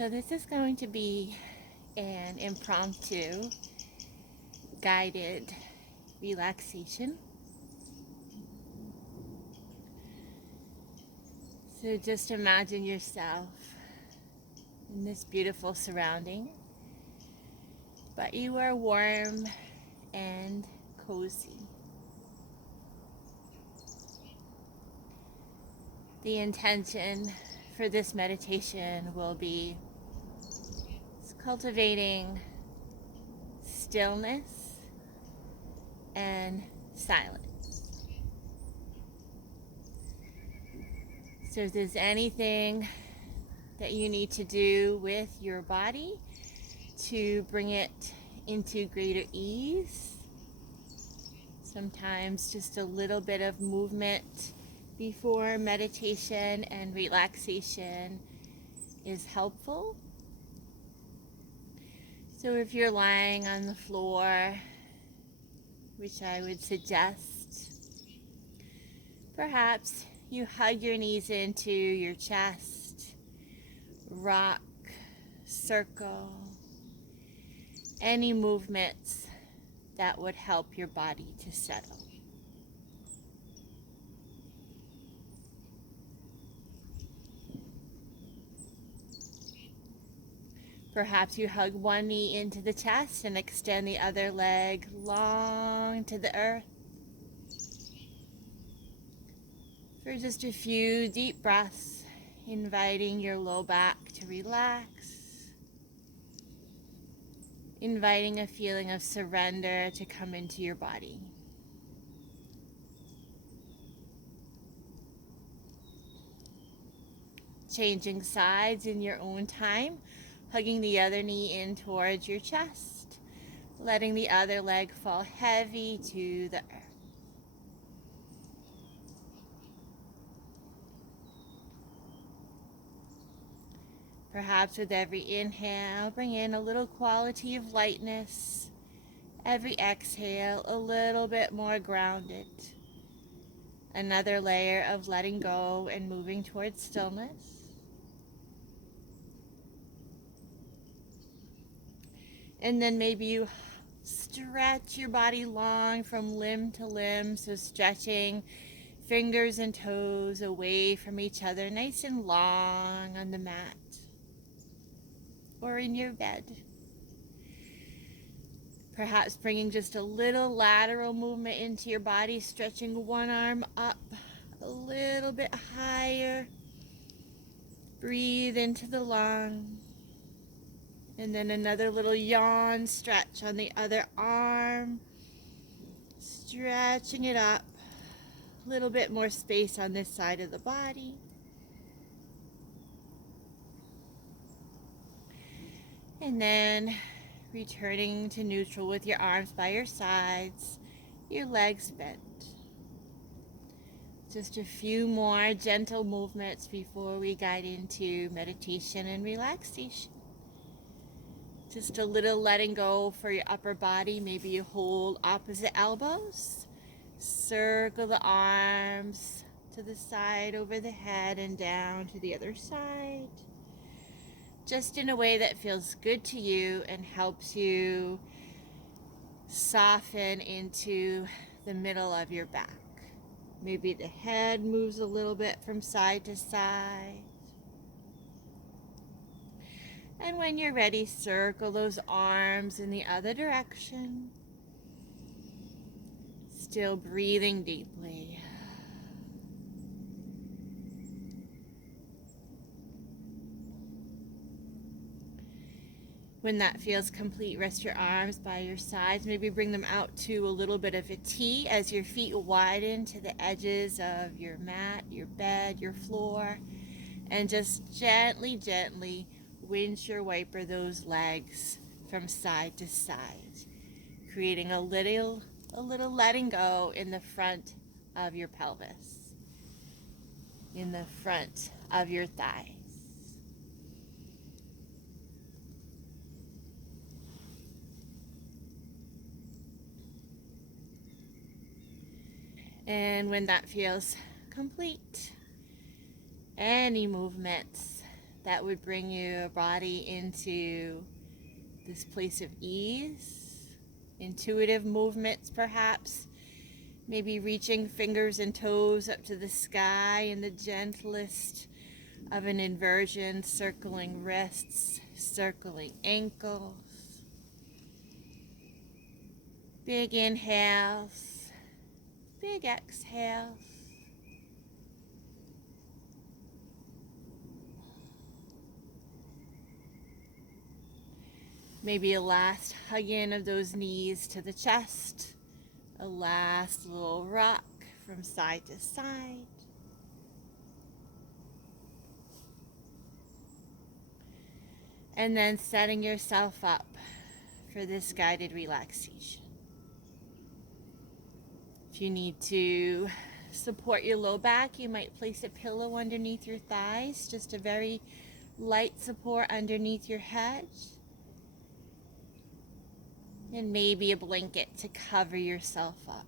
So this is going to be an impromptu guided relaxation. So just imagine yourself in this beautiful surrounding, but you are warm and cozy. The intention for this meditation will be cultivating stillness and silence. So if there's anything that you need to do with your body to bring it into greater ease, sometimes just a little bit of movement before meditation and relaxation is helpful. So if you're lying on the floor, which I would suggest, perhaps you hug your knees into your chest, rock, circle, any movements that would help your body to settle. Perhaps you hug one knee into the chest and extend the other leg long to the earth for just a few deep breaths, inviting your low back to relax, inviting a feeling of surrender to come into your body. Changing sides in your own time, hugging the other knee in towards your chest, letting the other leg fall heavy to the earth. Perhaps with every inhale, bring in a little quality of lightness. Every exhale, a little bit more grounded. Another layer of letting go and moving towards stillness. And then maybe you stretch your body long from limb to limb, so stretching fingers and toes away from each other, nice and long on the mat or in your bed. Perhaps bringing just a little lateral movement into your body, stretching one arm up a little bit higher. Breathe into the lung. And then another little yawn stretch on the other arm. Stretching it up. A little bit more space on this side of the body. And then returning to neutral with your arms by your sides, your legs bent. Just a few more gentle movements before we guide into meditation and relaxation. Just a little letting go for your upper body. Maybe you hold opposite elbows. Circle the arms to the side over the head and down to the other side. Just in a way that feels good to you and helps you soften into the middle of your back. Maybe the head moves a little bit from side to side. And when you're ready, circle those arms in the other direction. Still breathing deeply. When that feels complete, rest your arms by your sides. Maybe bring them out to a little bit of a T as your feet widen to the edges of your mat, your bed, your floor. And just gently, gently windshield wiper those legs from side to side, creating a little letting go in the front of your pelvis, in the front of your thighs. And when that feels complete, any movements that would bring your body into this place of ease, intuitive movements perhaps, maybe reaching fingers and toes up to the sky in the gentlest of an inversion, circling wrists, circling ankles. Big inhales, big exhales. Maybe a last hug in of those knees to the chest. A last little rock from side to side. And then setting yourself up for this guided relaxation. If you need to support your low back, you might place a pillow underneath your thighs, just a very light support underneath your head. And maybe a blanket to cover yourself up.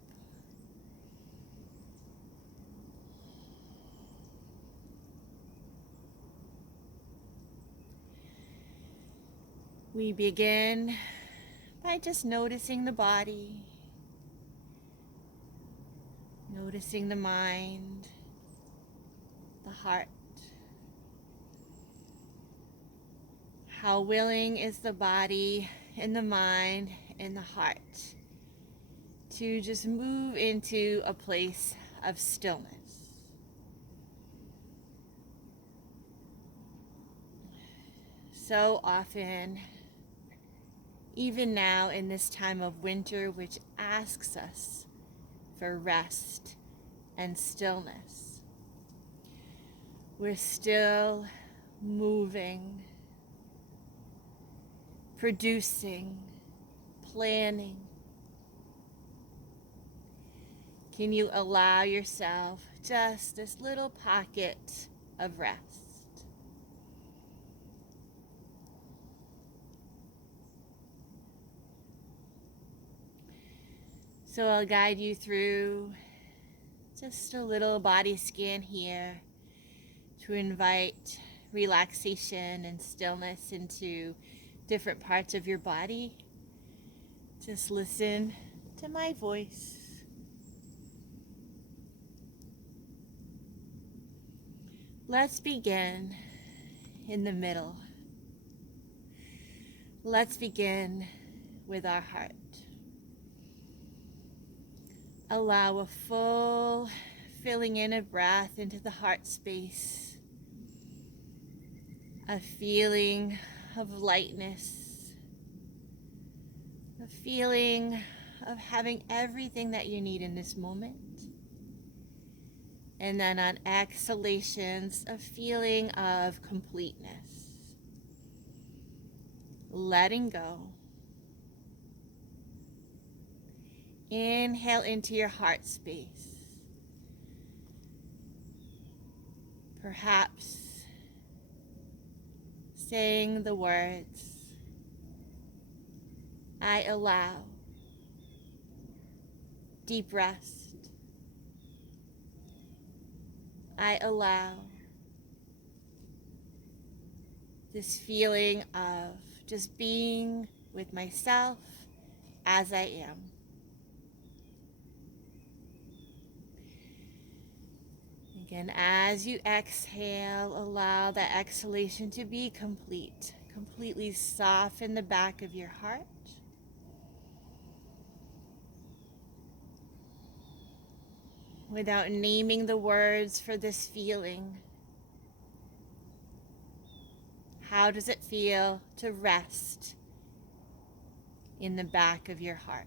We begin by just noticing the body, noticing the mind, the heart. How willing is the body and the mind and the heart to just move into a place of stillness. So often, even now in this time of winter, which asks us for rest and stillness, we're still moving, producing, planning. Can you allow yourself just this little pocket of rest? So I'll guide you through just a little body scan here to invite relaxation and stillness into different parts of your body. Just listen to my voice. Let's begin in the middle. Let's begin with our heart. Allow a full filling in of breath into the heart space. A feeling of lightness. A feeling of having everything that you need in this moment. And then on exhalations, a feeling of completeness. Letting go. Inhale into your heart space. Perhaps saying the words, I allow deep rest. I allow this feeling of just being with myself as I am. Again, as you exhale, allow that exhalation to be complete. Completely soften the back of your heart. Without naming the words for this feeling. How does it feel to rest in the back of your heart?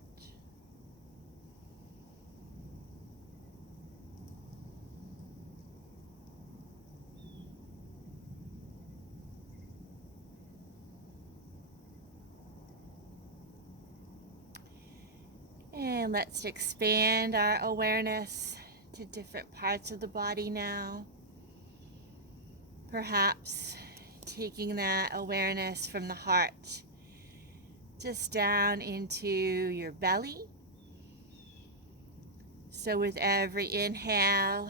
And let's expand our awareness to different parts of the body now. Perhaps taking that awareness from the heart just down into your belly. So with every inhale,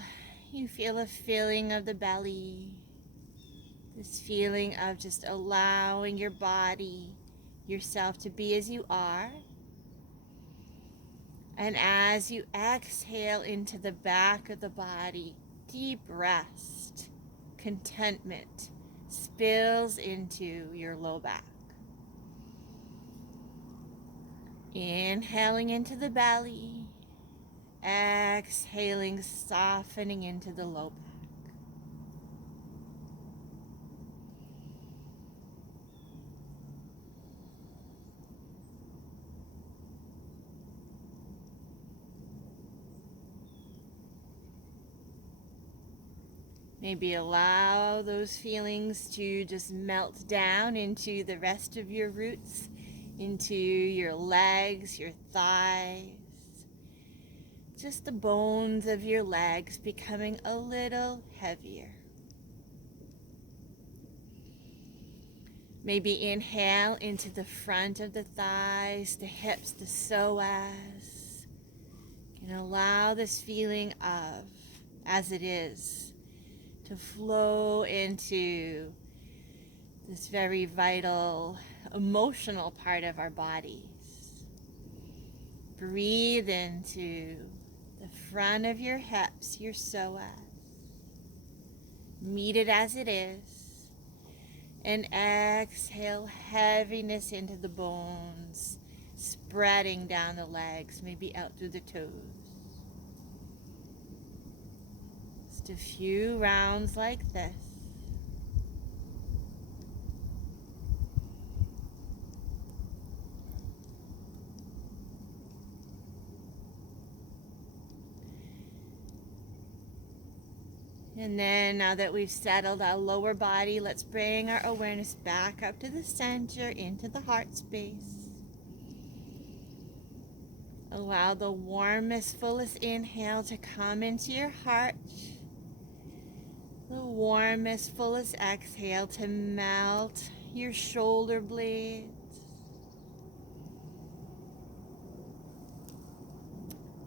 you feel a filling of the belly. This feeling of just allowing your body, yourself to be as you are. And as you exhale into the back of the body, deep rest, contentment spills into your low back. Inhaling into the belly, exhaling, softening into the low back. Maybe allow those feelings to just melt down into the rest of your roots, into your legs, your thighs, just the bones of your legs becoming a little heavier. Maybe inhale into the front of the thighs, the hips, the psoas. And allow this feeling of as it is to flow into this very vital emotional part of our bodies. Breathe into the front of your hips, your psoas. Meet it as it is. And exhale heaviness into the bones, spreading down the legs, maybe out through the toes. Just a few rounds like this. And then now that we've settled our lower body, let's bring our awareness back up to the center, into the heart space. Allow the warmest, fullest inhale to come into your heart. The warmest, fullest exhale to melt your shoulder blades.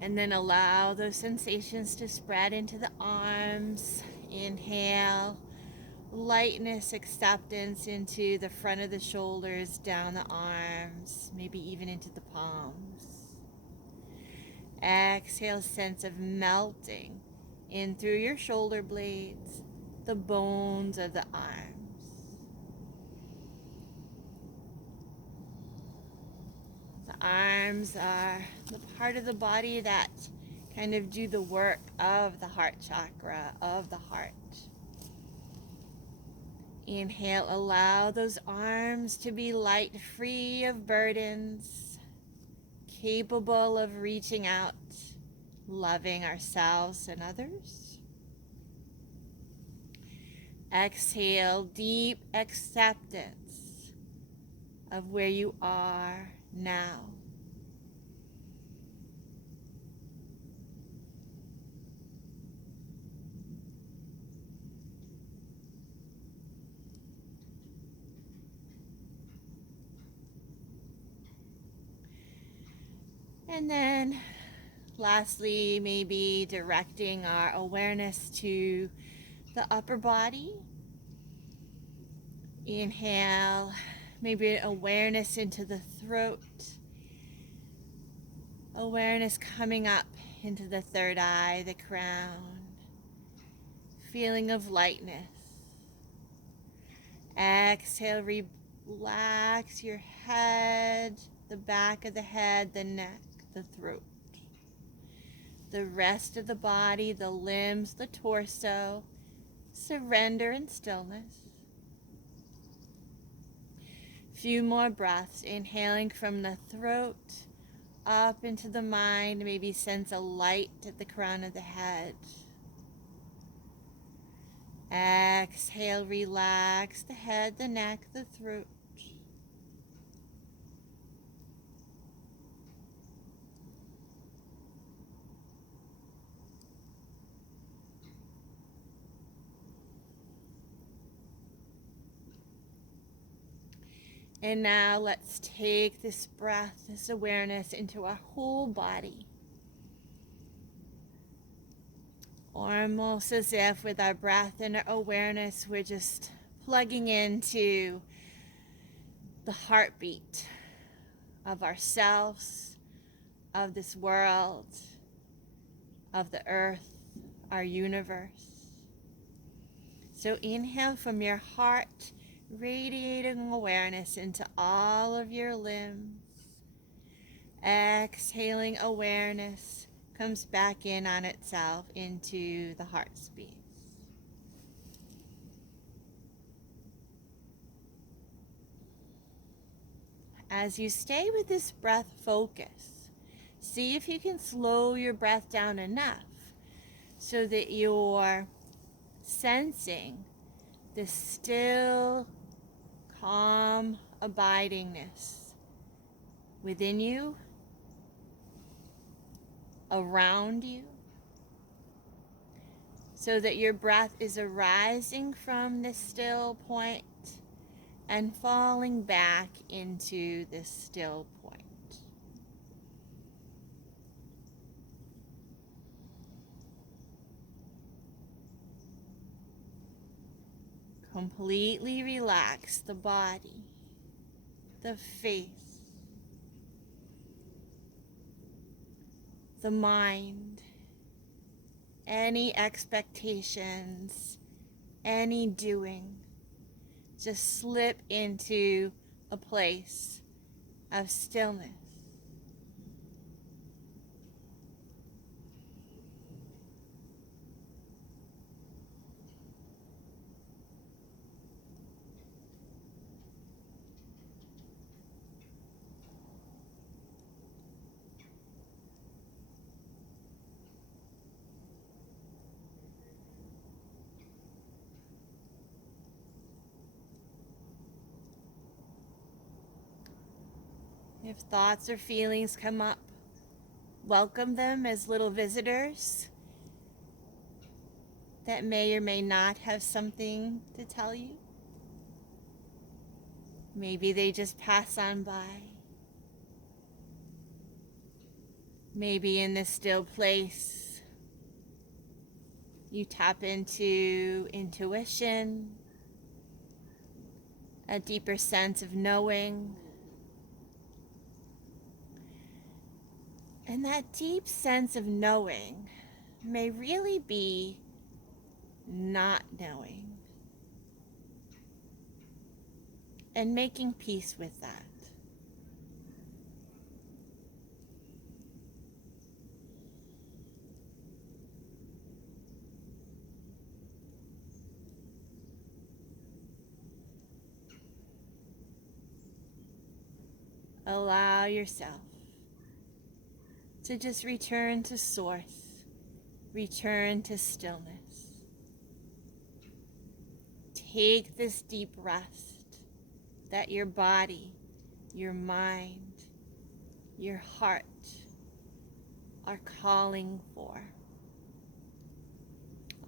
And then allow those sensations to spread into the arms. Inhale, lightness, acceptance into the front of the shoulders, down the arms, maybe even into the palms. Exhale, sense of melting in through your shoulder blades, the bones of the arms. The arms are the part of the body that kind of do the work of the heart chakra, of the heart. Inhale, allow those arms to be light, free of burdens, capable of reaching out, loving ourselves and others. Exhale, deep acceptance of where you are now. And then lastly, maybe directing our awareness to the upper body. Inhale, maybe awareness into the throat. Awareness coming up into the third eye, the crown. Feeling of lightness. Exhale, relax your head, the back of the head, the neck, the throat. The rest of the body, the limbs, the torso. Surrender in stillness. Few more breaths, inhaling from the throat up into the mind. Maybe sense a light at the crown of the head. Exhale, relax the head, the neck, the throat. And now let's take this breath, this awareness into our whole body. Almost as if with our breath and our awareness, we're just plugging into the heartbeat of ourselves, of this world, of the earth, our universe. So inhale from your heart, radiating awareness into all of your limbs. Exhaling awareness comes back in on itself into the heart space. As you stay with this breath focus, see if you can slow your breath down enough so that you're sensing this still, calm abidingness within you, around you, so that your breath is arising from this still point and falling back into this still point. Completely relax the body, the face, the mind, any expectations, any doing. Just slip into a place of stillness. If thoughts or feelings come up, welcome them as little visitors that may or may not have something to tell you. Maybe they just pass on by. Maybe in this still place, you tap into intuition, a deeper sense of knowing. And that deep sense of knowing may really be not knowing and making peace with that. Allow yourself to just return to source, return to stillness. Take this deep rest that your body, your mind, your heart are calling for.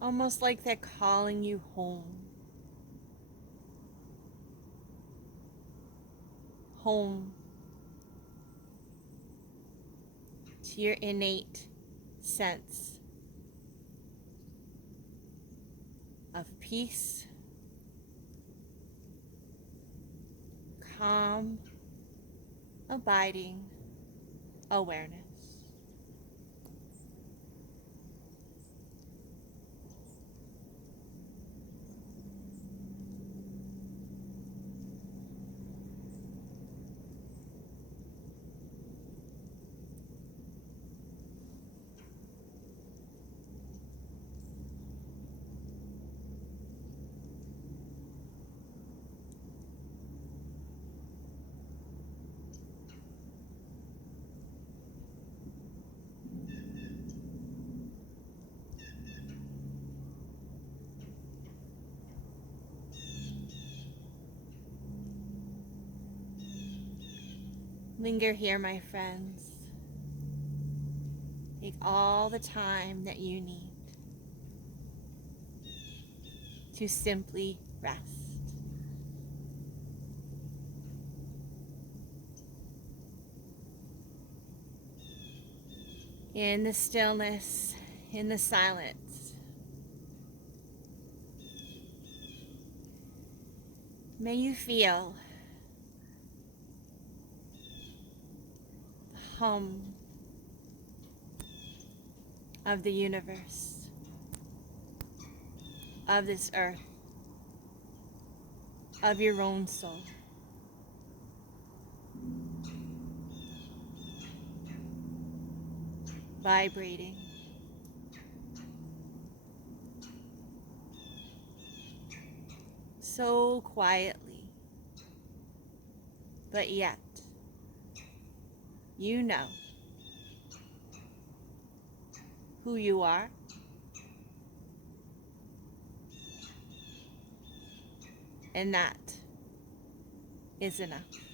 Almost like they're calling you home. Home to your innate sense of peace, calm, abiding awareness. Linger here, my friends. Take all the time that you need to simply rest. In the stillness, in the silence, May you feel the hum of the universe, of this earth, of your own soul. Vibrating. So quietly, but yet you know who you are, and that is enough.